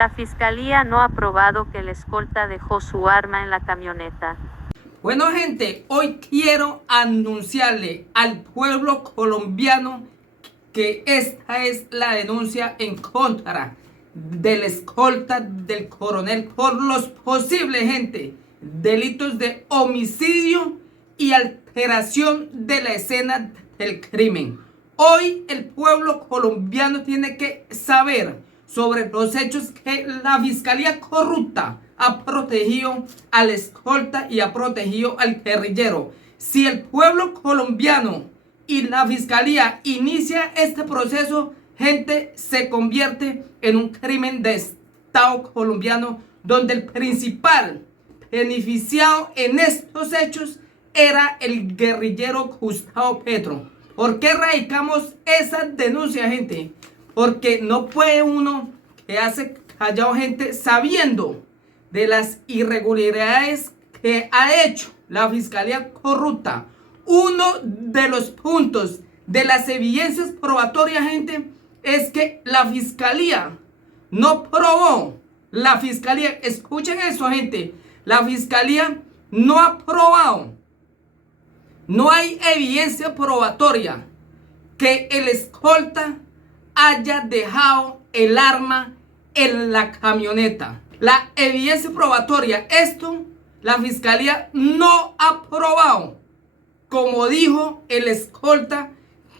La fiscalía no ha probado que el escolta dejó su arma en la camioneta. Bueno, gente, hoy quiero anunciarle al pueblo colombiano que esta es la denuncia en contra del escolta del coronel por los posibles, gente, delitos de homicidio y alteración de la escena del crimen. Hoy el pueblo colombiano tiene que saber sobre los hechos que la fiscalía corrupta ha protegido al escolta y ha protegido al guerrillero. Si el pueblo colombiano y la fiscalía inicia este proceso, gente, se convierte en un crimen de Estado colombiano, donde el principal beneficiado en estos hechos era el guerrillero Gustavo Petro. ¿Por qué radicamos esa denuncia, gente? Porque no puede uno quedarse callado, gente, sabiendo de las irregularidades que ha hecho la fiscalía corrupta. Uno de los puntos de las evidencias probatorias, gente, es que la fiscalía no probó. La fiscalía, escuchen eso, gente, la fiscalía no ha probado. No hay evidencia probatoria que el escolta haya dejado el arma en la camioneta. La evidencia probatoria, esto la fiscalía no ha probado, como dijo el escolta,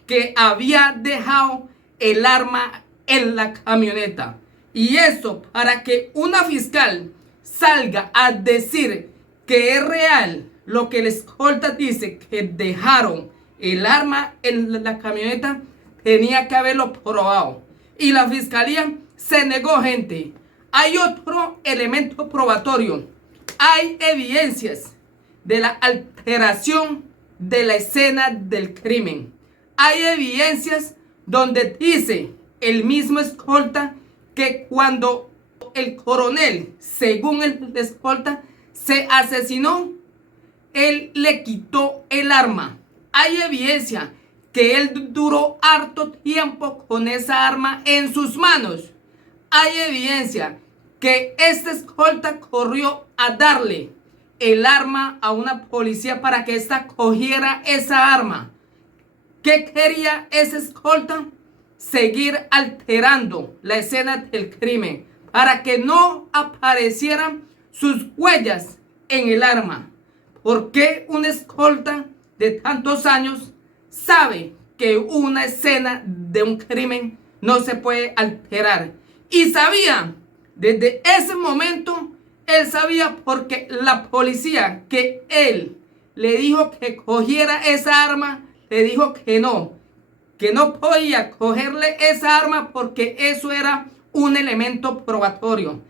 que había dejado el arma en la camioneta. Y eso, para que una fiscal salga a decir que es real lo que el escolta dice, que dejaron el arma en la camioneta, tenía que haberlo probado. Y la fiscalía se negó, gente. Hay otro elemento probatorio. Hay evidencias de la alteración de la escena del crimen. Hay evidencias donde dice el mismo escolta que cuando el coronel, según el escolta, se asesinó, él le quitó el arma. Hay evidencia que él duró harto tiempo con esa arma en sus manos. Hay evidencia que este escolta corrió a darle el arma a una policía para que ésta cogiera esa arma. ¿Qué quería ese escolta? Seguir alterando la escena del crimen para que no aparecieran sus huellas en el arma. ¿Por qué un escolta de tantos años sabe que una escena de un crimen no se puede alterar? Y sabía, desde ese momento, él sabía, porque la policía que él le dijo que cogiera esa arma, le dijo que no podía cogerle esa arma porque eso era un elemento probatorio.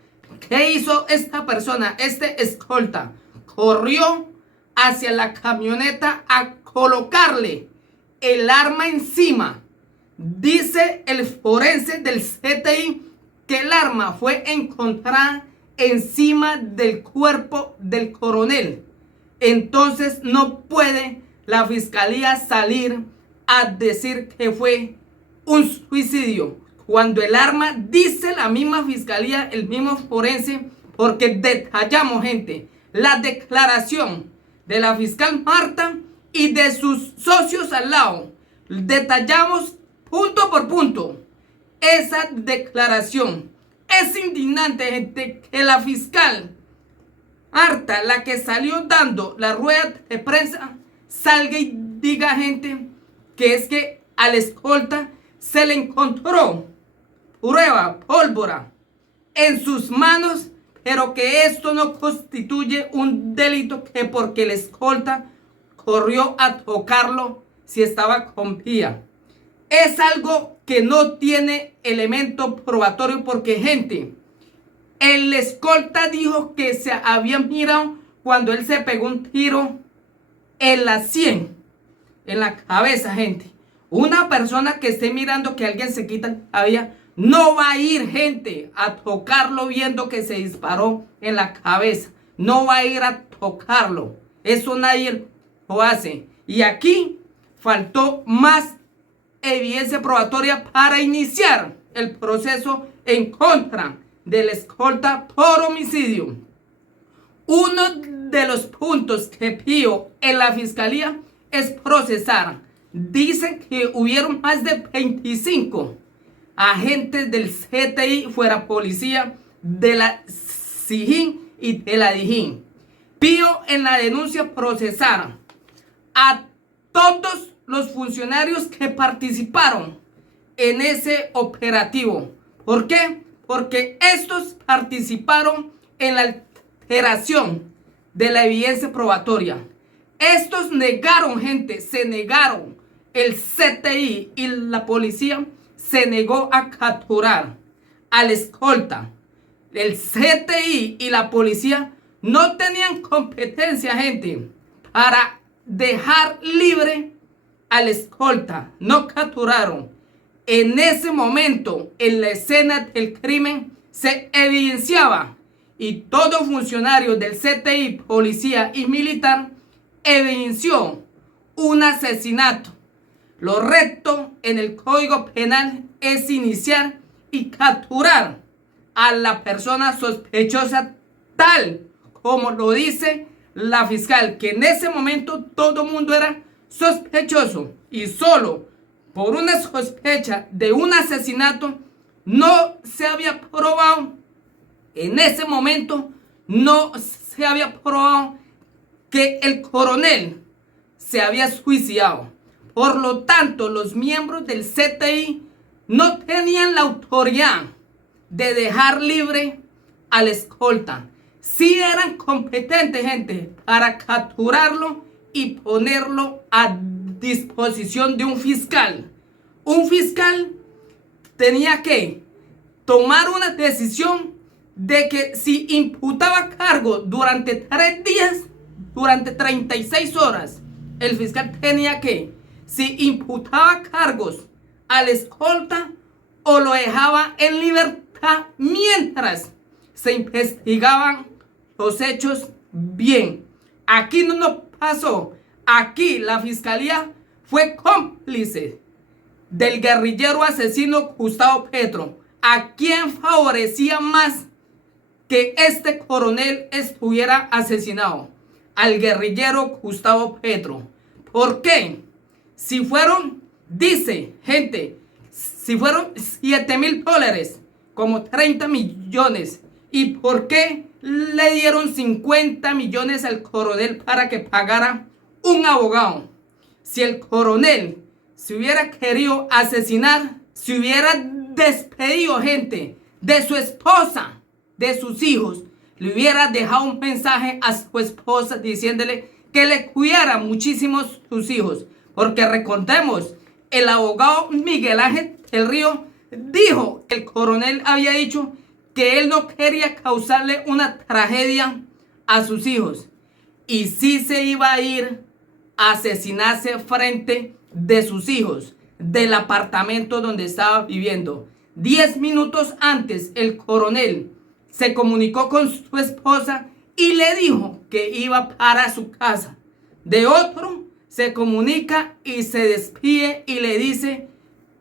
¿Qué hizo esta persona? Este escolta corrió hacia la camioneta a colocarle el arma encima. Dice el forense del CTI que el arma fue encontrada encima del cuerpo del coronel. Entonces no puede la fiscalía salir a decir que fue un suicidio, cuando el arma, dice la misma fiscalía, el mismo forense, porque detallamos, gente, la declaración de la fiscal Marta y de sus socios al lado. Detallamos punto por punto esa declaración. Es indignante, gente, que la fiscal Marta, la que salió dando la rueda de prensa, salga y diga, gente, que es que al escolta se le encontró pólvora en sus manos, pero que esto no constituye un delito, que porque el escolta corrió a tocarlo si estaba con vía. Es algo que no tiene elemento probatorio, porque, gente, el escolta dijo que se había mirado cuando él se pegó un tiro en la 100, en la cabeza, gente. Una persona que esté mirando que alguien se quita la vida no va a ir, gente, a tocarlo viendo que se disparó en la cabeza. No va a ir a tocarlo. Eso nadie lo hace. Y aquí faltó más evidencia probatoria para iniciar el proceso en contra del escolta por homicidio. Uno de los puntos que pidió en la fiscalía es procesar. Dicen que hubieron más de 25 agentes del CTI, fuera policía, de la SIJIN y de la DIJÍN. Pidió en la denuncia procesar a todos los funcionarios que participaron en ese operativo. ¿Por qué? Porque estos participaron en la alteración de la evidencia probatoria. Estos negaron, gente, se negaron. El CTI y la policía se negó a capturar al escolta. El CTI y la policía no tenían competencia, gente, para dejar libre al escolta. No capturaron. En ese momento, en la escena del crimen, se evidenciaba y todo funcionario del CTI, policía y militar evidenció un asesinato. Lo recto en el Código Penal es iniciar y capturar a la persona sospechosa, tal como lo dice la fiscal, que en ese momento todo el mundo era sospechoso y solo por una sospecha de un asesinato no se había probado. En ese momento no se había probado que el coronel se había suicidado. Por lo tanto, los miembros del CTI no tenían la autoridad de dejar libre al escolta. Sí eran competentes, gente, para capturarlo y ponerlo a disposición de un fiscal. Un fiscal tenía que tomar una decisión de que si imputaba cargo durante 3 días, durante 36 horas, el fiscal tenía que, si imputaba cargos al escolta o lo dejaba en libertad mientras se investigaban los hechos bien. Aquí no pasó. Aquí la fiscalía fue cómplice del guerrillero asesino Gustavo Petro, a quien favorecía más que este coronel estuviera asesinado, al guerrillero Gustavo Petro. ¿Por qué? Si fueron, dice gente, si fueron $7,000, como 30 millones. ¿Y por qué le dieron 50 millones al coronel para que pagara un abogado? Si el coronel se hubiera querido asesinar, se hubiera despedido, gente, de su esposa, de sus hijos, le hubiera dejado un mensaje a su esposa diciéndole que le cuidara muchísimo sus hijos. Porque recordemos, el abogado Miguel Ángel del Río dijo que el coronel había dicho que él no quería causarle una tragedia a sus hijos. Y sí se iba a ir a asesinarse frente de sus hijos, del apartamento donde estaba viviendo. 10 minutos antes, el coronel se comunicó con su esposa y le dijo que iba para su casa. De otro, se comunica y se despide y le dice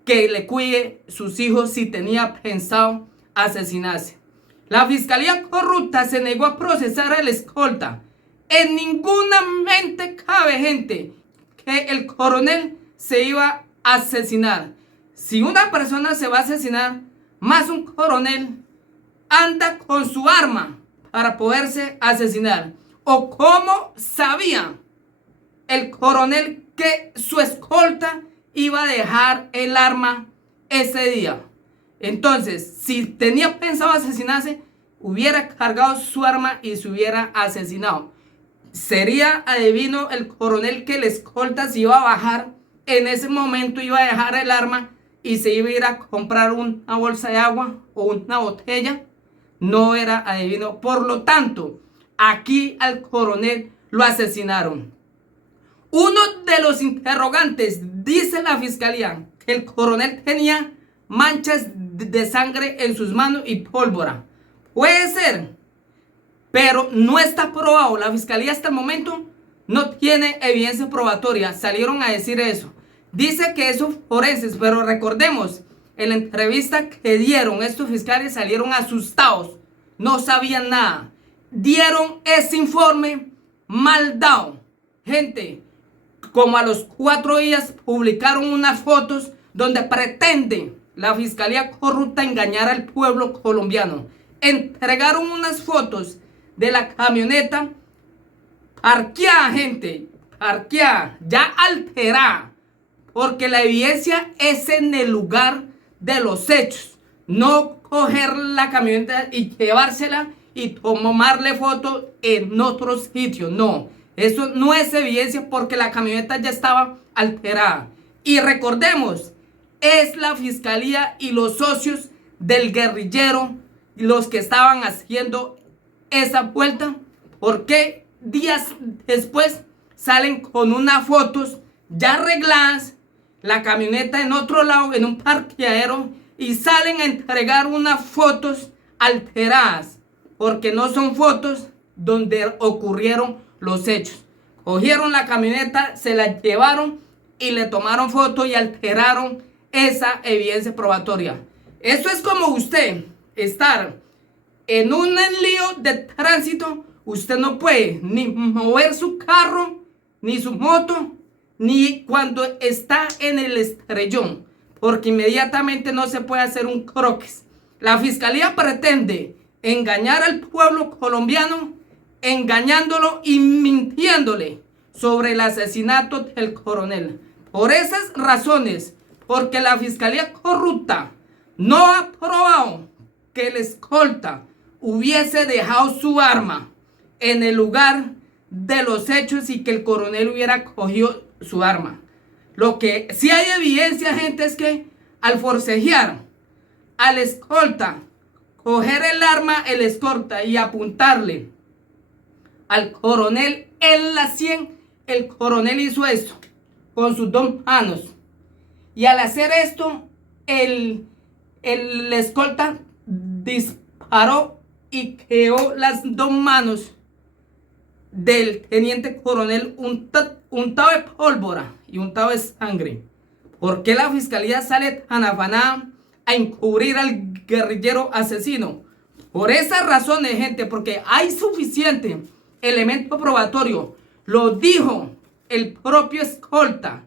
que le cuide sus hijos si tenía pensado asesinarse. La fiscalía corrupta se negó a procesar al escolta. En ninguna mente cabe, gente, que el coronel se iba a asesinar. Si una persona se va a asesinar, más un coronel anda con su arma para poderse asesinar. ¿O cómo sabía el coronel que su escolta iba a dejar el arma ese día? Entonces, si tenía pensado asesinarse, hubiera cargado su arma y se hubiera asesinado. Sería adivino el coronel que el escolta se iba a bajar en ese momento, iba a dejar el arma y se iba a ir a comprar una bolsa de agua o una botella. No era adivino. Por lo tanto, aquí al coronel lo asesinaron. Uno de los interrogantes, dice la fiscalía, que el coronel tenía manchas de sangre en sus manos y pólvora. Puede ser, pero no está probado. La fiscalía hasta el momento no tiene evidencia probatoria. Salieron a decir eso. Dice que esos forenses, pero recordemos, en la entrevista que dieron, estos fiscales salieron asustados, no sabían nada. Dieron ese informe mal dado. Gente, como a los 4 días publicaron unas fotos donde pretende la fiscalía corrupta engañar al pueblo colombiano. Entregaron unas fotos de la camioneta parqueada, gente, parqueada, ya alterada, porque la evidencia es en el lugar de los hechos, no coger la camioneta y llevársela y tomarle fotos en otro sitio. No, eso no es evidencia porque la camioneta ya estaba alterada. Y recordemos, es la fiscalía y los socios del guerrillero los que estaban haciendo esa vuelta, porque días después salen con unas fotos ya arregladas, la camioneta en otro lado, en un parqueadero, y salen a entregar unas fotos alteradas, porque no son fotos donde ocurrieron los hechos. Cogieron la camioneta, se la llevaron y le tomaron fotos y alteraron esa evidencia probatoria. Eso es como usted estar en un lío de tránsito. Usted no puede ni mover su carro, ni su moto, ni cuando está en el estrellón, porque inmediatamente no se puede hacer un croquis. La fiscalía pretende engañar al pueblo colombiano, engañándolo y mintiéndole sobre el asesinato del coronel. Por esas razones, porque la fiscalía corrupta no ha probado que el escolta hubiese dejado su arma en el lugar de los hechos y que el coronel hubiera cogido su arma. Lo que sí hay evidencia, gente, es que al forcejear al escolta, coger el arma, el escolta, y apuntarle al coronel en la sien, el coronel hizo esto con sus 2 manos. Y al hacer esto, el escolta disparó y quedó las 2 manos del teniente coronel untado de pólvora y untado de sangre. ¿Por qué la fiscalía sale tan afanada a encubrir al guerrillero asesino? Por esas razones, gente, porque hay suficiente elemento probatorio. Lo dijo el propio escolta,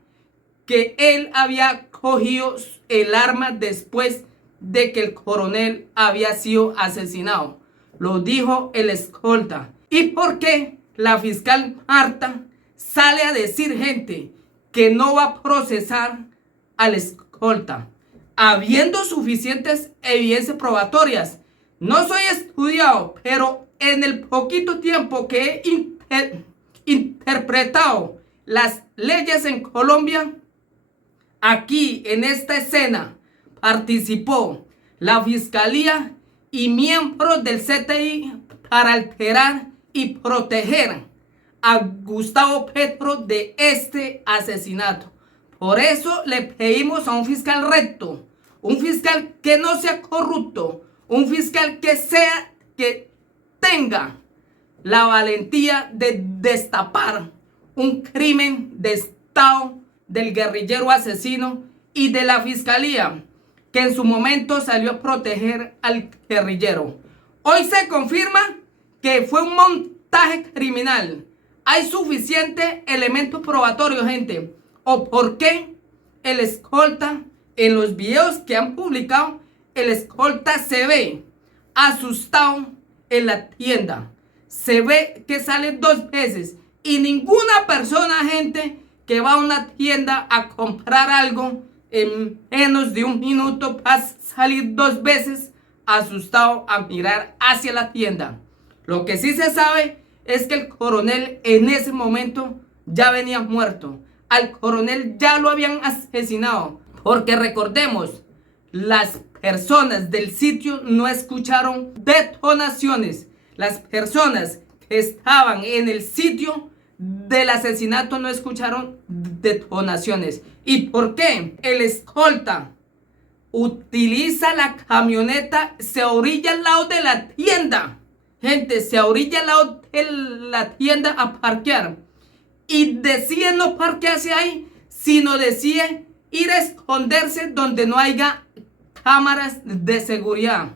que él había cogido el arma después de que el coronel había sido asesinado. Lo dijo el escolta. ¿Y por qué la fiscal Marta sale a decir, gente, que no va a procesar al escolta, habiendo suficientes evidencias probatorias? No soy estudiado, pero en el poquito tiempo que he interpretado las leyes en Colombia, aquí en esta escena participó la fiscalía y miembros del CTI para alterar y proteger a Gustavo Petro de este asesinato. Por eso le pedimos a un fiscal recto, un fiscal que no sea corrupto, un fiscal que tenga la valentía de destapar un crimen de Estado del guerrillero asesino, y de la fiscalía que en su momento salió a proteger al guerrillero. Hoy se confirma que fue un montaje criminal. Hay suficiente elemento probatorio, gente. ¿O por qué el escolta, en los videos que han publicado, el escolta se ve asustado en la tienda? Se ve que sale 2 veces y ninguna persona, gente, que va a una tienda a comprar algo en menos de 1 minuto va a salir 2 veces asustado a mirar hacia la tienda. Lo que sí se sabe es que el coronel en ese momento ya venía muerto. Al coronel ya lo habían asesinado, porque recordemos, las personas del sitio no escucharon detonaciones. Las personas que estaban en el sitio del asesinato no escucharon detonaciones. ¿Y por qué? El escolta utiliza la camioneta, se orilla al lado de la tienda. Gente, se orilla al lado de la tienda a parquear. Y decide no parquearse ahí, sino decide ir a esconderse donde no haya cámaras de seguridad.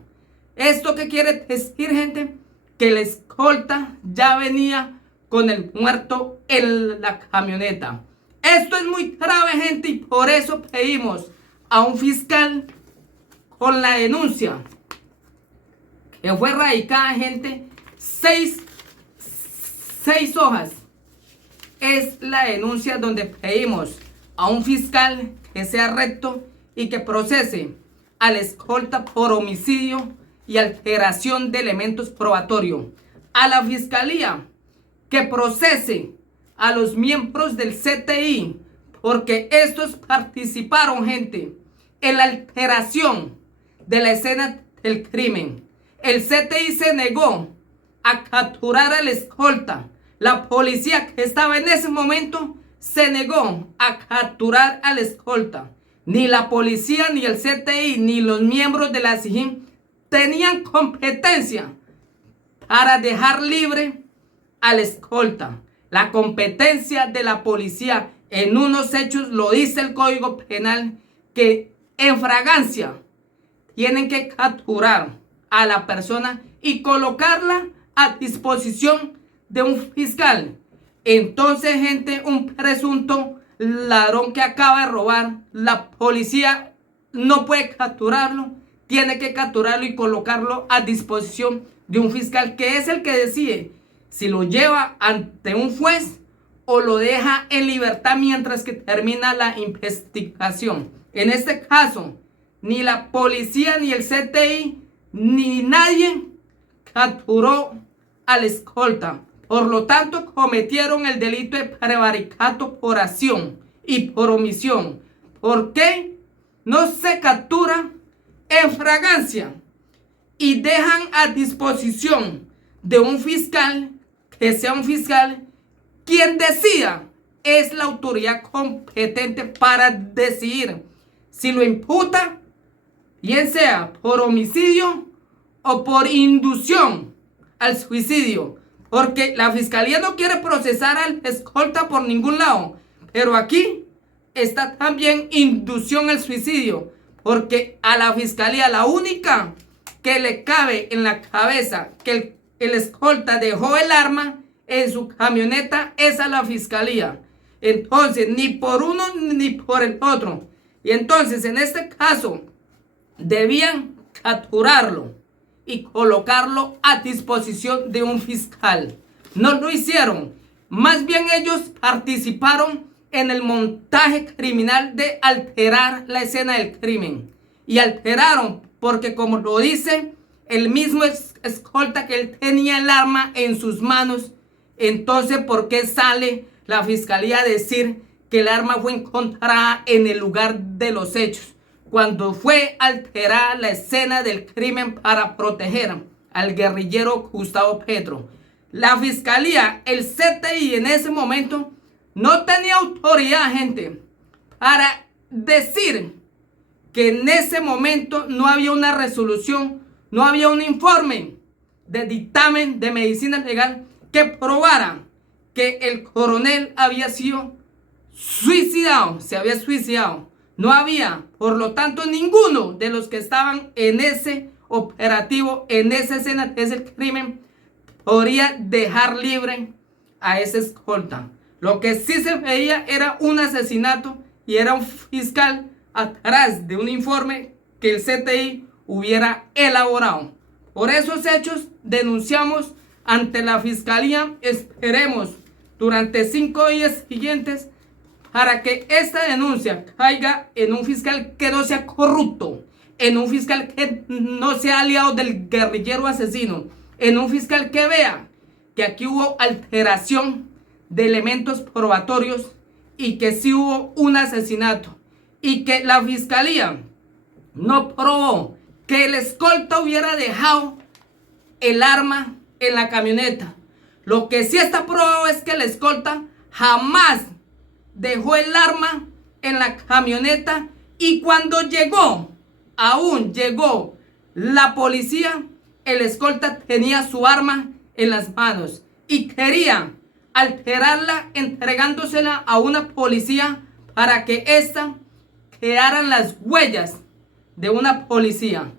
¿Esto qué quiere decir, gente? Que la escolta ya venía con el muerto en la camioneta. Esto es muy grave, gente, y por eso pedimos a un fiscal con la denuncia que fue radicada, gente, seis hojas. Es la denuncia donde pedimos a un fiscal que sea recto y que procese a la escolta por homicidio y alteración de elementos probatorios. A la fiscalía que procese a los miembros del CTI, porque estos participaron, gente, en la alteración de la escena del crimen. El CTI se negó a capturar a la escolta. La policía que estaba en ese momento se negó a capturar a la escolta. Ni la policía, ni el CTI, ni los miembros de la SIJIN tenían competencia para dejar libre a la escolta. La competencia de la policía en unos hechos lo dice el Código Penal, que en fragancia tienen que capturar a la persona y colocarla a disposición de un fiscal. Entonces, gente, un presunto ladrón que acaba de robar, la policía no puede capturarlo, tiene que capturarlo y colocarlo a disposición de un fiscal, que es el que decide si lo lleva ante un juez o lo deja en libertad mientras que termina la investigación. En este caso, ni la policía, ni el CTI, ni nadie capturó a la escolta. Por lo tanto, cometieron el delito de prevaricato por acción y por omisión. ¿Por qué no se captura en fragancia y dejan a disposición de un fiscal, que sea un fiscal quien decida? Es la autoridad competente para decidir si lo imputa, bien sea por homicidio o por inducción al suicidio. Porque la fiscalía no quiere procesar al escolta por ningún lado. Pero aquí está también inducción al suicidio. Porque a la fiscalía la única que le cabe en la cabeza que el escolta dejó el arma en su camioneta es a la fiscalía. Entonces, ni por uno ni por el otro. Y entonces, en este caso, debían capturarlo y colocarlo a disposición de un fiscal. No lo hicieron. Más bien ellos participaron en el montaje criminal de alterar la escena del crimen. Y alteraron porque, como lo dice el mismo escolta, que él tenía el arma en sus manos. Entonces, ¿por qué sale la fiscalía a decir que el arma fue encontrada en el lugar de los hechos, cuando fue alterada la escena del crimen para proteger al guerrillero Gustavo Petro? La fiscalía, el CTI en ese momento no tenía autoridad, gente, para decir que en ese momento no había una resolución, no había un informe de dictamen de medicina legal que probara que el coronel había sido suicidado, se había suicidado. No había, por lo tanto, ninguno de los que estaban en ese operativo, en esa escena de ese crimen, podría dejar libre a ese escolta. Lo que sí se veía era un asesinato y era un fiscal atrás de un informe que el CTI hubiera elaborado. Por esos hechos denunciamos ante la fiscalía. Esperemos durante 5 días siguientes para que esta denuncia caiga en un fiscal que no sea corrupto, en un fiscal que no sea aliado del guerrillero asesino, en un fiscal que vea que aquí hubo alteración de elementos probatorios y que sí hubo un asesinato, y que la fiscalía no probó que el escolta hubiera dejado el arma en la camioneta. Lo que sí está probado es que el escolta jamás dejó el arma en la camioneta, y cuando llegó la policía, el escolta tenía su arma en las manos y quería alterarla entregándosela a una policía para que ésta quedaran las huellas de una policía.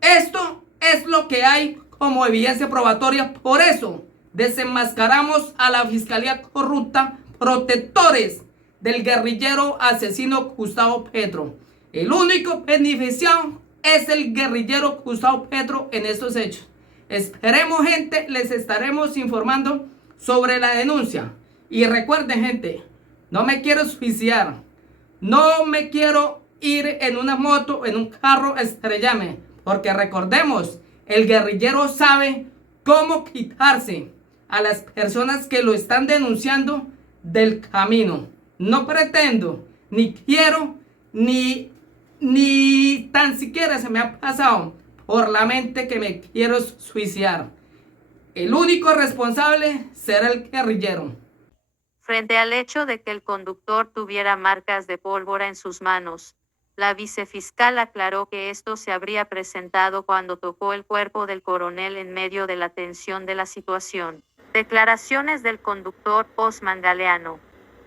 Esto es lo que hay como evidencia probatoria. Por eso desenmascaramos a la Fiscalía corrupta, protectores del guerrillero asesino Gustavo Petro. El único beneficiado es el guerrillero Gustavo Petro en estos hechos. Esperemos, gente, les estaremos informando sobre la denuncia. Y recuerden, gente, no me quiero suicidar, no me quiero ir en una moto, en un carro, estrellarme, porque recordemos, el guerrillero sabe cómo quitarse a las personas que lo están denunciando del camino. No pretendo, ni quiero, ni tan siquiera se me ha pasado por la mente que me quiero suicidar. El único responsable será el guerrillero. Frente al hecho de que el conductor tuviera marcas de pólvora en sus manos, la vicefiscal aclaró que esto se habría presentado cuando tocó el cuerpo del coronel en medio de la tensión de la situación. Declaraciones del conductor Osman Galeano.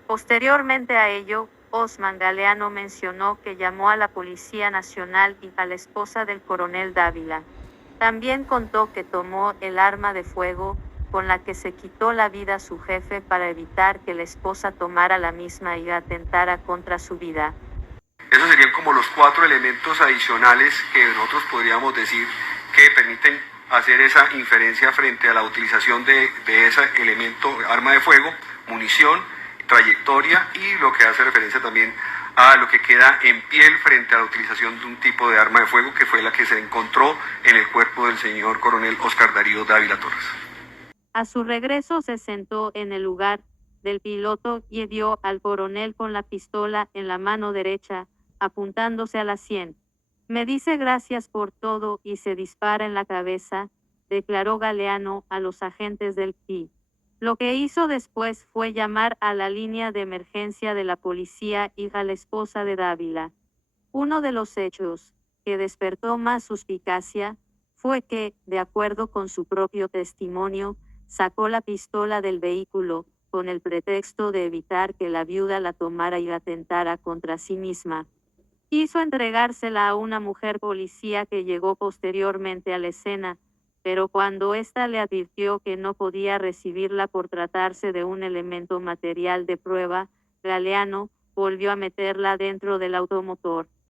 Posteriormente a ello, Osman Galeano mencionó que llamó a la Policía Nacional y a la esposa del coronel Dávila. También contó que tomó el arma de fuego, con la que se quitó la vida a su jefe para evitar que la esposa tomara la misma y atentara contra su vida. Esos serían como los 4 elementos adicionales que nosotros podríamos decir que permiten hacer esa inferencia frente a la utilización de ese elemento, arma de fuego, munición, trayectoria y lo que hace referencia también a lo que queda en piel frente a la utilización de un tipo de arma de fuego que fue la que se encontró en el cuerpo del señor coronel Oscar Darío Dávila Torres. A su regreso se sentó en el lugar del piloto y dio al coronel con la pistola en la mano derecha, apuntándose a la sien. Me dice gracias por todo y se dispara en la cabeza, declaró Galeano a los agentes del PI. Lo que hizo después fue llamar a la línea de emergencia de la policía y a la esposa de Dávila. Uno de los hechos que despertó más suspicacia fue que, de acuerdo con su propio testimonio, sacó la pistola del vehículo, con el pretexto de evitar que la viuda la tomara y atentara contra sí misma. Quiso entregársela a una mujer policía que llegó posteriormente a la escena, pero cuando ésta le advirtió que no podía recibirla por tratarse de un elemento material de prueba, Galeano volvió a meterla dentro del automotor.